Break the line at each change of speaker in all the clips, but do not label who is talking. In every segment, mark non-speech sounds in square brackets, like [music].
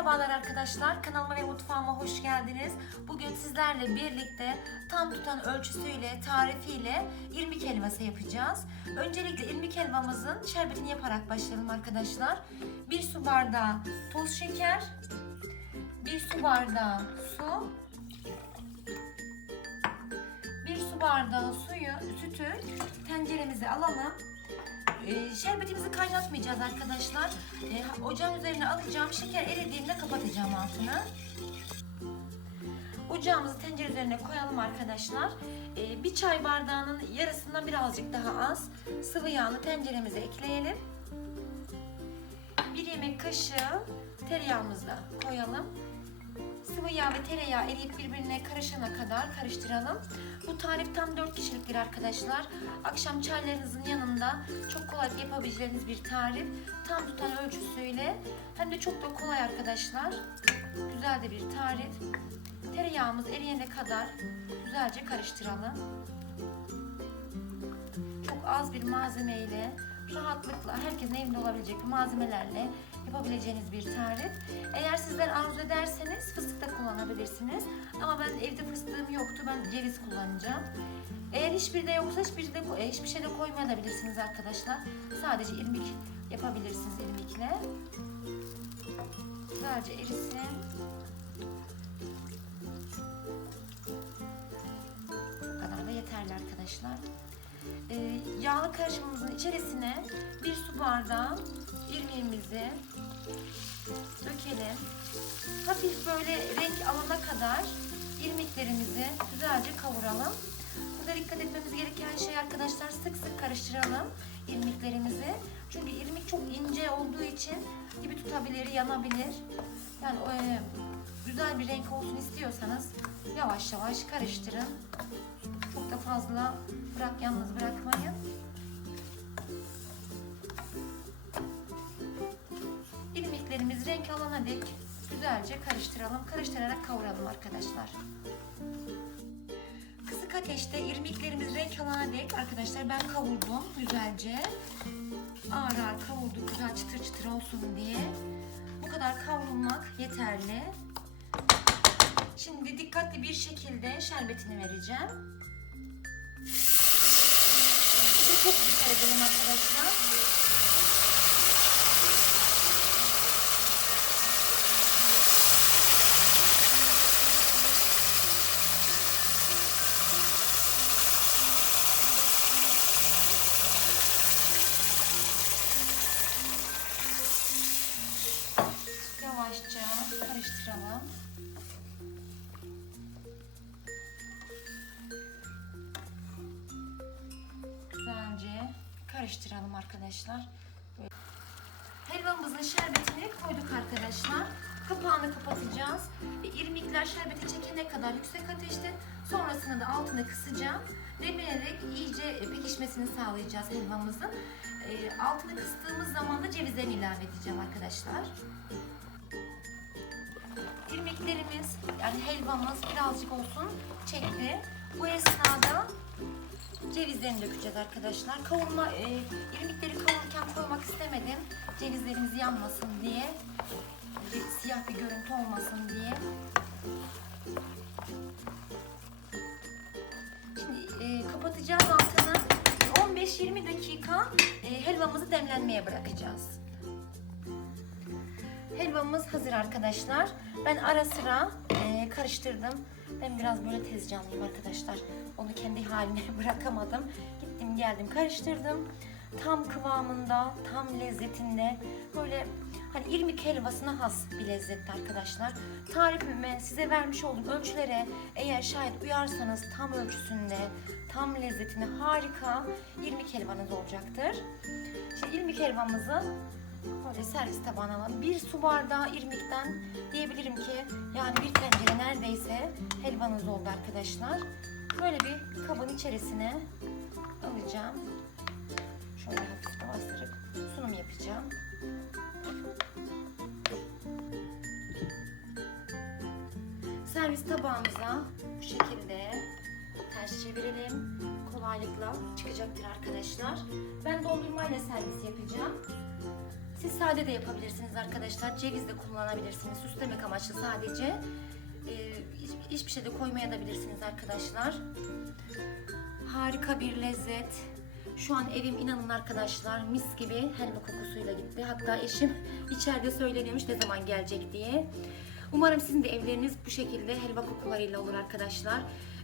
Merhabalar arkadaşlar. Kanalıma ve mutfağıma hoş geldiniz. Bugün sizlerle birlikte tam tutan ölçüsüyle, tarifiyle irmik helvası yapacağız. Öncelikle irmik helvamızın şerbetini yaparak başlayalım arkadaşlar. 1 su bardağı toz şeker, 1 su bardağı su, 1 su bardağı suyu, sütü tenceremize alalım. Ee, şerbetimizi kaynatmayacağız arkadaşlar. Ee, ocağın üzerine alacağım. Şeker eridiğinde kapatacağım altını. Ocağımızı tencere üzerine koyalım arkadaşlar. Ee, bir çay bardağının yarısından birazcık daha az sıvı yağını tenceremize ekleyelim. Bir yemek kaşığı tereyağımızı da koyalım. Sıvı yağ ve tereyağı eriyip birbirine karışana kadar karıştıralım. Bu tarif tam 4 kişiliktir arkadaşlar. Akşam çaylarınızın yanında çok kolay yapabileceğiniz bir tarif. Tam tutan ölçüsüyle hem de çok da kolay arkadaşlar. Güzel de bir tarif. Tereyağımız eriyene kadar güzelce karıştıralım. Çok az bir malzemeyle rahatlıkla herkesin evinde olabilecek malzemelerle yapabileceğiniz bir tarif. Eğer sizler arzu ederseniz fıstık da kullanabilirsiniz. Ama ben evde fıstığım yoktu. Ben ceviz kullanacağım. Eğer hiçbir de yoksa hiçbir de e, hiçbir şey de koymayabilirsiniz arkadaşlar. Sadece irmik yapabilirsiniz irmikle. Güzelce erisin. Bu kadar da yeterli arkadaşlar. Ee, yağlı karışımımızın içerisine bir su bardağı irmiğimizi dökelim. Hafif böyle renk alana kadar irmiklerimizi güzelce kavuralım. Burada dikkat etmemiz gereken şey arkadaşlar sık sık karıştıralım irmiklerimizi. Çünkü irmik çok ince olduğu için gibi tutabilir, yanabilir. Yani e, güzel bir renk olsun istiyorsanız yavaş yavaş karıştırın. Çok da fazla bırak yalnız bırakmayın. İrmiklerimiz renk alana dek güzelce karıştıralım. Karıştırarak kavuralım arkadaşlar. Kısık ateşte irmiklerimiz renk alana dek arkadaşlar ben kavurdum güzelce. Ağır ağır kavurduk güzel çıtır çıtır olsun diye. Bu kadar kavrulmak yeterli. Şimdi dikkatli bir şekilde şerbetini vereceğim. Edelim arkadaşlar. Yavaşça karıştıralım. Karıştıralım arkadaşlar. Helvamızın şerbetini koyduk arkadaşlar. Kapağını kapatacağız. Ve irmikler şerbeti çekene kadar yüksek ateşte. Sonrasında da altını kısacağım. Demleyerek iyice pekişmesini sağlayacağız helvamızın. E, altını kıstığımız zaman da cevizlerini ilave edeceğim arkadaşlar. İrmiklerimiz yani helvamız birazcık olsun çekti. Bu esnada cevizlerini dökeceğiz arkadaşlar. Kavurma, e, irmikleri kavururken koymak istemedim. Cevizlerimiz yanmasın diye. Bir siyah bir görüntü olmasın diye. Şimdi e, kapatacağız altını. 15-20 dakika e, helvamızı demlenmeye bırakacağız. Helvamız hazır arkadaşlar. Ben ara sıra e, karıştırdım. Ben biraz böyle tezcanlıyım arkadaşlar. Onu kendi haline [laughs] bırakamadım. Gittim geldim karıştırdım. Tam kıvamında, tam lezzetinde böyle hani irmik helvasına has bir lezzette arkadaşlar. Tarifimi size vermiş olduğum ölçülere eğer şayet uyarsanız tam ölçüsünde, tam lezzetinde harika irmik helvanız olacaktır. Şimdi irmik helvamızı Böyle servis tabağına alalım. Bir su bardağı irmikten diyebilirim ki yani bir tencere neredeyse helvanız oldu arkadaşlar. Böyle bir kabın içerisine alacağım. Şöyle hafif bastırıp sunum yapacağım. Servis tabağımıza bu şekilde ters çevirelim. Kolaylıkla çıkacaktır arkadaşlar. Ben dondurmayla servis yapacağım. Siz sade de yapabilirsiniz arkadaşlar. Ceviz de kullanabilirsiniz. Süslemek amaçlı sadece. Ee, hiç- hiçbir şey de koymaya da bilirsiniz arkadaşlar. Harika bir lezzet. Şu an evim inanın arkadaşlar mis gibi helva kokusuyla gitti. Hatta eşim [laughs] içeride söyleniyormuş ne zaman gelecek diye. Umarım sizin de evleriniz bu şekilde helva kokularıyla olur arkadaşlar.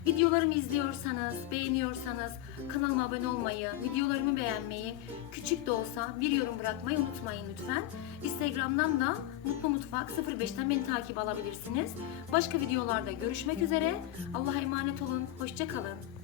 Videolarımı izliyorsanız, beğeniyorsanız kanalıma abone olmayı, videolarımı beğenmeyi, küçük de olsa bir yorum bırakmayı unutmayın lütfen. Instagram'dan da Mutlu Mutfak 05'ten beni takip alabilirsiniz. Başka videolarda görüşmek üzere. Allah'a emanet olun. Hoşça kalın.